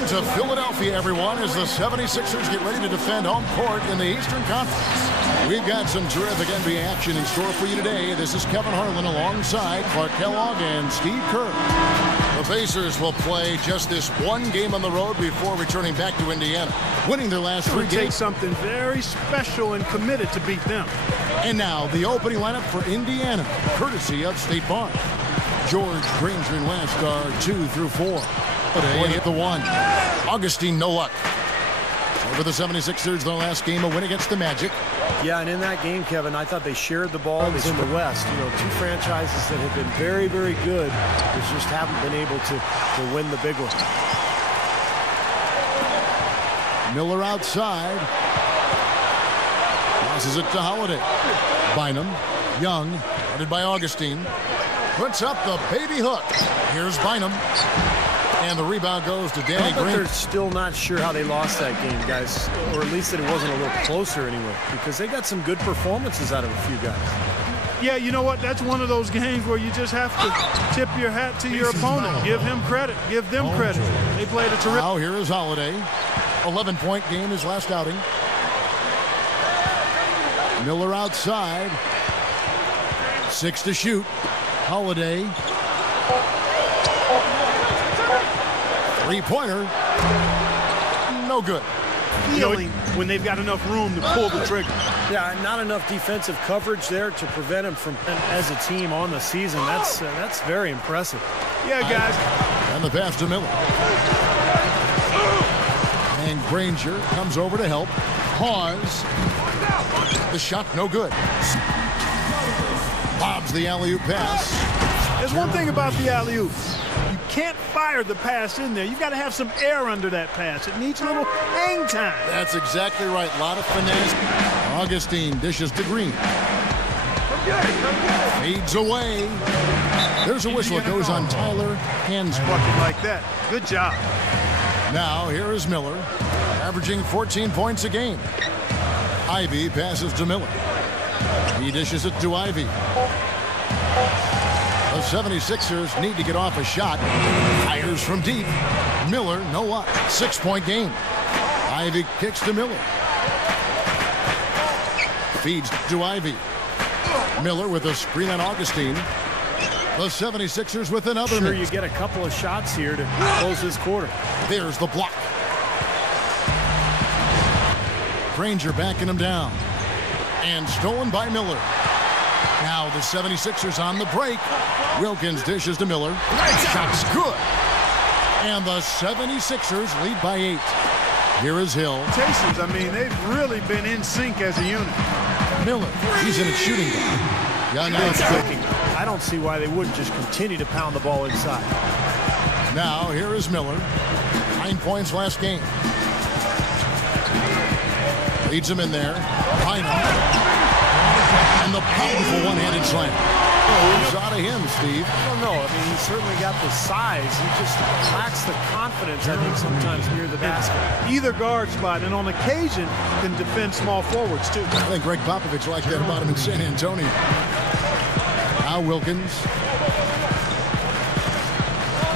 Welcome to Philadelphia, everyone, as the 76ers get ready to defend home court in the Eastern Conference. We've got some terrific NBA action in store for you today. This is Kevin Harlan alongside Clark Kellogg and Steve Kerr. The Pacers will play just this one game on the road before returning back to Indiana, winning their last three games. Take something very special and committed to beat them. And now the opening lineup for Indiana, courtesy of State Farm. George, Granger, and West are 2 through 4. Today hit the 1. Augustine, no luck. Over the 76ers, their last game, a win against the Magic. Yeah, and in that game, Kevin, I thought they shared the ball in the West. You know, two franchises that have been very, very good, but just haven't been able to win the big one. Miller outside. Passes it to Holiday. Bynum. Young. Headed by Augustine. Puts up the baby hook. Here's Bynum. And the rebound goes to Danny Green. They're still not sure how they lost that game, guys, or at least that it wasn't a little closer anyway, because they got some good performances out of a few guys. Yeah, you know what? That's one of those games where you just have to tip your hat to your opponent. Give him credit. Give them credit. They played a terrific. Now here is Holiday. 11-point game his last outing. Miller outside. 6 to shoot. Holiday. Three-pointer. No good. Feeling when they've got enough room to pull the trigger. Yeah, not enough defensive coverage there to prevent them from, as a team on the season. That's very impressive. Yeah, guys. And the pass to Miller. And Granger comes over to help. Pause. The shot no good. Bobs the alley-oop pass. There's one thing about the alley-oop. You can't fire the pass in there. You've got to have some air under that pass. It needs a little hang time. That's exactly right. A lot of finesse. Augustine dishes to Green. Fades away. There's a whistle. It goes on Tyler Hansbrough. Bucket like that. Good job. Now here is Miller, averaging 14 points a game. Ivy passes to Miller. He dishes it to Ivy. The 76ers need to get off a shot. Fires from deep. Miller, no luck. 6-point game. Ivy kicks to Miller. Feeds to Ivy. Miller with a screen on Augustine. The 76ers with another. Sure, you get a couple of shots here to close this quarter. There's the block. Granger backing him down. And stolen by Miller. Now the 76ers on the break. Wilkins dishes to Miller. Shot's good. And the 76ers lead by 8. Here is Hill. I mean, they've really been in sync as a unit. Miller, he's in a shooting guard. Young outside. I don't see why they wouldn't just continue to pound the ball inside. Now here is Miller. 9 points last game. Leads him in there. Bynum. And the powerful one-handed slam. It's out of him, Steve. I don't know. I mean, he's certainly got the size. He just lacks the confidence, I think, sometimes near the basket. Either guard spot, and on occasion can defend small forwards, too. I think Greg Popovich liked that about him in San Antonio. Now Wilkins.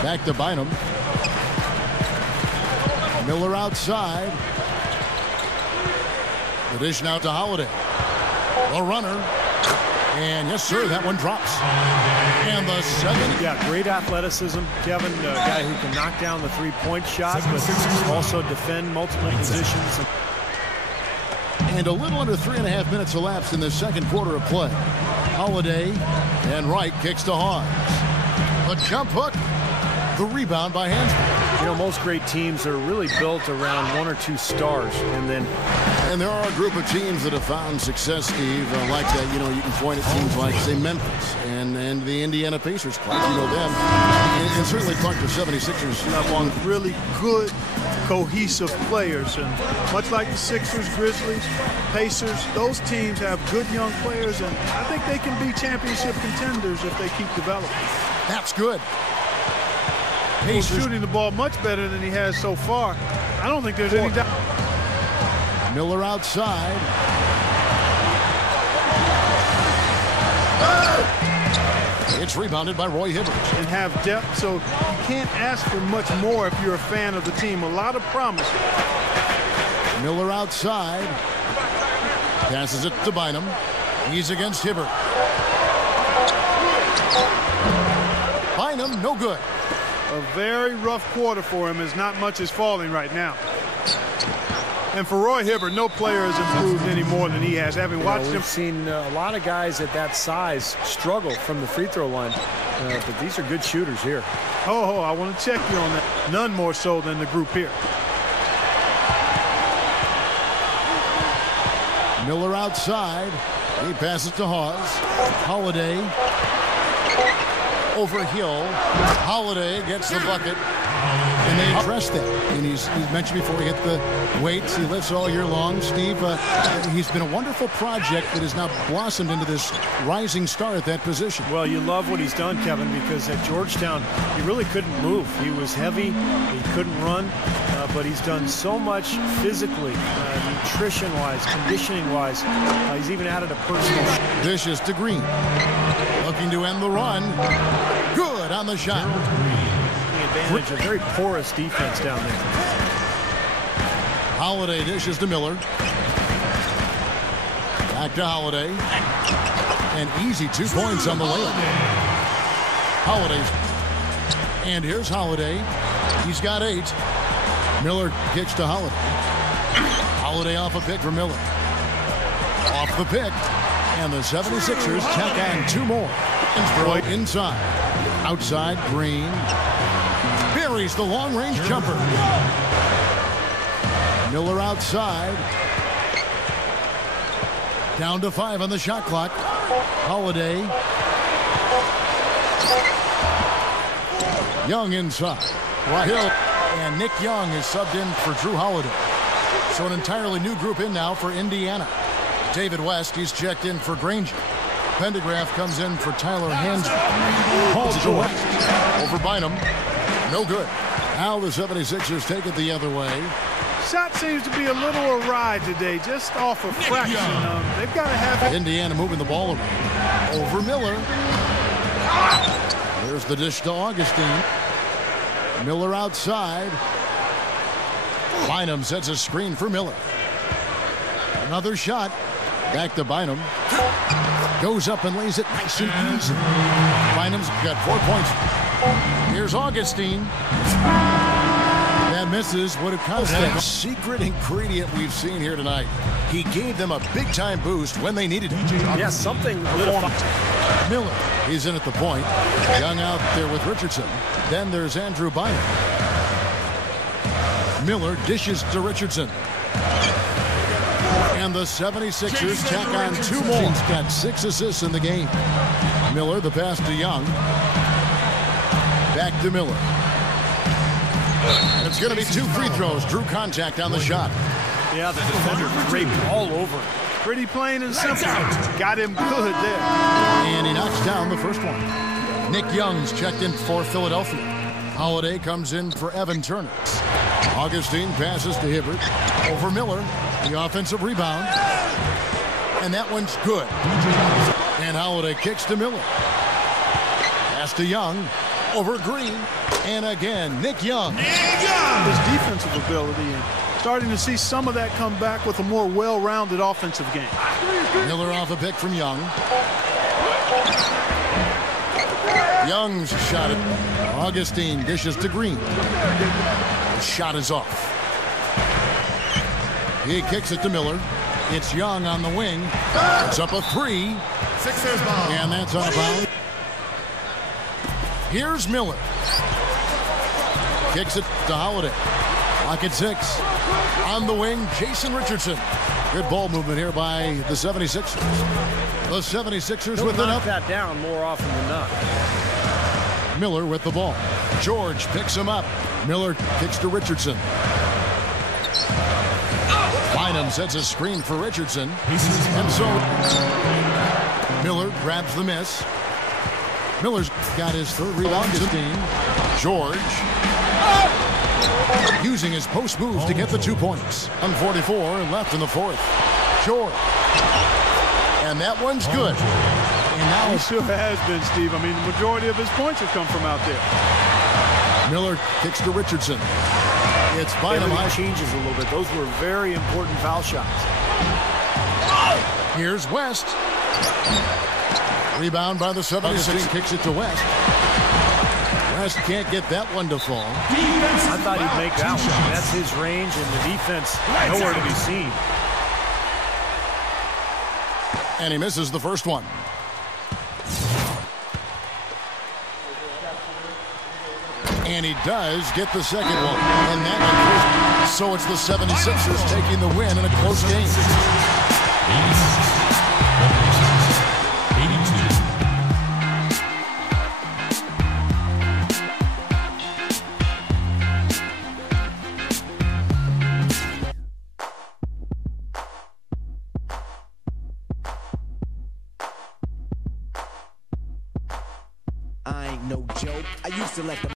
Back to Bynum. Miller outside. The dish now to Holiday. The runner. And yes, sir, that one drops. And the 7. Yeah, great athleticism, Kevin. A guy who can knock down the three-point shot, but also defend multiple positions. And a little under 3.5 minutes elapsed in the second quarter of play. Holiday and Wright kicks to Hawes. The jump hook. The rebound by Hansbrough. You know, most great teams are really built around 1 or 2 stars, and there are a group of teams that have found success, Steve, like that. You know, you can point at teams like, say, Memphis and the Indiana Pacers. Clark, you know them. And certainly Clark, the 76ers. Among really good, cohesive players. And much like the Sixers, Grizzlies, Pacers, those teams have good young players, and I think they can be championship contenders if they keep developing. That's good. Pacers shooting the ball much better than he has so far. I don't think there's any doubt. Miller outside. It's rebounded by Roy Hibbert. And have depth, so you can't ask for much more if you're a fan of the team. A lot of promise. Miller outside. Passes it to Bynum. He's against Hibbert. Bynum, no good. A very rough quarter for him as not much is falling right now. And for Roy Hibbert, no player has improved any more than he has. Having watched him. We've seen a lot of guys at that size struggle from the free throw line. But these are good shooters here. Oh, I want to check you on that. None more so than the group here. Miller outside. He passes to Hawes. Holiday. Over Hill. Holiday gets the bucket. And they address that. And he's mentioned before he hit the weights. He lifts all year long. Steve, he's been a wonderful project that has now blossomed into this rising star at that position. Well, you love what he's done, Kevin, because at Georgetown, he really couldn't move. He was heavy. He couldn't run. But he's done so much physically, nutrition-wise, conditioning-wise. He's even added a personal. Dishes to Green. Looking to end the run. Good on the shot. Advantage of very porous defense down there. Holiday dishes to Miller. Back to Holiday. And easy 2 points on the layup. Holiday. And here's Holiday. He's got 8. Miller kicks to Holiday. Holiday off a pick for Miller. Off the pick. And the 76ers tack on 2 more. Inside. Outside, Green. Buries the long-range jumper. Miller outside. Down to 5 on the shot clock. Holiday. Young inside. Hill. And Nick Young is subbed in for Drew Holiday. So an entirely new group in now for Indiana. David West, he's checked in for Granger. Pendergraph comes in for Tyler Hansel. Holds to West. Over Bynum. No good. Now the 76ers take it the other way. Shot seems to be a little awry today, just off a fraction. They've got to have it. Indiana moving the ball around. Over Miller. There's the dish to Augustine. Miller outside. Bynum sets a screen for Miller. Another shot. Back to Bynum. Goes up and lays it nice and easy. Bynum's got 4 points. Here's Augustine. That misses. Would have cost that secret ingredient we've seen here tonight. He gave them a big-time boost when they needed it. Yeah, something a little. Miller, he's in at the point. Young out there with Richardson. Then there's Andrew Bynum. Miller dishes to Richardson. And the 76ers tack on 2 more. He's got 6 assists in the game. Miller, the pass to Young. Back to Miller. And it's going to be 2 free throws. Drew contact on the shot. Yeah, the defender draped all over. Pretty plain and simple. Got him good there. And he knocks down the first one. Nick Young's checked in for Philadelphia. Holiday comes in for Evan Turner. Augustine passes to Hibbert. Over Miller. The offensive rebound. And that one's good. And Holiday kicks to Miller. Pass to Young. Over Green. And again, Nick Young. His defensive ability and starting to see some of that come back with a more well-rounded offensive game. Miller off a pick from Young. Young's shot it. Augustine dishes to Green. The shot is off. He kicks it to Miller. It's Young on the wing. It's up a 3. Sixers ball. And that's out of bounds. Here's Miller. Kicks it to Holiday. Clock at 6. On the wing, Jason Richardson. Good ball movement here by the 76ers. The 76ers with it up. That down more often than not. Miller with the ball. George picks him up. Miller kicks to Richardson. Bynum sets a screen for Richardson. And so Miller grabs the miss. Miller's got his 3rd rebound. George using his post moves to get the 2 points. 1:44 left in the 4th. George. And that one's good. And now He sure has been, Steve. I mean, the majority of his points have come from out there. Miller kicks to Richardson. It's Bynum. Everything changes a little bit. Those were very important foul shots. Here's West. Rebound by the 76ers. Kicks it to West. West can't get that one to fall. I thought he'd make that one. That's his range, and the defense nowhere to be seen. And he misses the first one. And he does get the second one. And that, so it's the 76ers taking the win in a close game. I ain't no joke. I used to let the